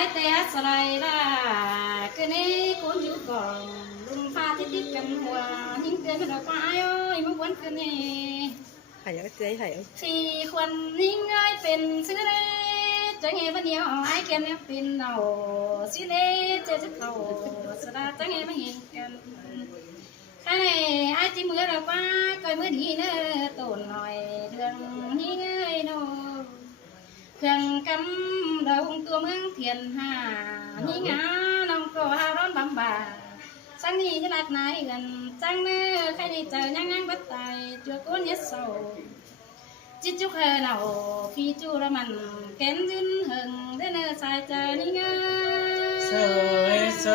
ai té sài là cái này cũng chịu còn lùng pha tí tí cầm hòa nhưng cái đó qua ai ơi mong muốn cái này ถ่ายยังไงถ่าย thìคนนิ่งเอ้ยเป็นซื้อเลยจะไงวันเดียวไอ้แกเนี่ยเป็นเราสิเล่จะเขาสดาจะไงมาเห็นกันใครไอ้ที่มือเราว่าก็มือดีเนอตูนหน่อยเดือนนี้เงยโนเครื่องกำเราตัวเมืองเทียนหานี่งาน้องก็หาร้อนบำบาสังนี้จะรักนายกันจังเนอใครได้เจอยังบัดตายจัวก้นยัดเศร้าจิตจุกเราพี่จูระมันแกนยืนหึงได้เนอสายใจนี่งาเสยเส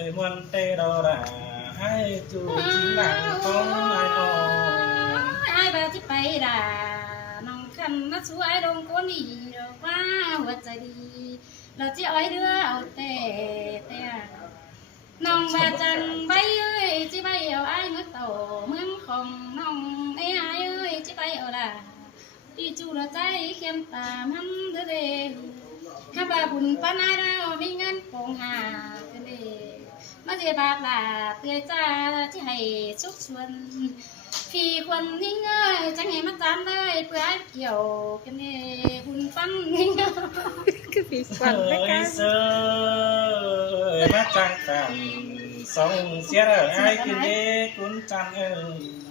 ยมันเตะเราด่าให้จูจิงหลังของนายอ่อน ไอ้แบบที่ไปด่าน้องคันนัดสวยดงก้นดีว่าหัวใจดีเราจะอ้อยเดือเอาแต่น้องมาจันใบเอ้ยจิใบเอาไอ้เมื่อโตเมืองของน้องไอ้เอ้ยจิใบเอาล่ะพี่จูเราใจเข้มตามทำเด้อเด้ข้าบ่าบุญปานายเรามีเงินปงหาเด้อเด้มาเจียบากล่ะเตือนจ้าที่ให้สุขชวนพี่คนนิ่งเอ้ยจังให้มาตามเลยเพื่อเกี่ยวกันเด้บุญฟังนิ่ง คือผี เส ฟันไม่กล้าย เสยมาจังกันสองเสียไอ้กินเด็กคุณจังเอ้ย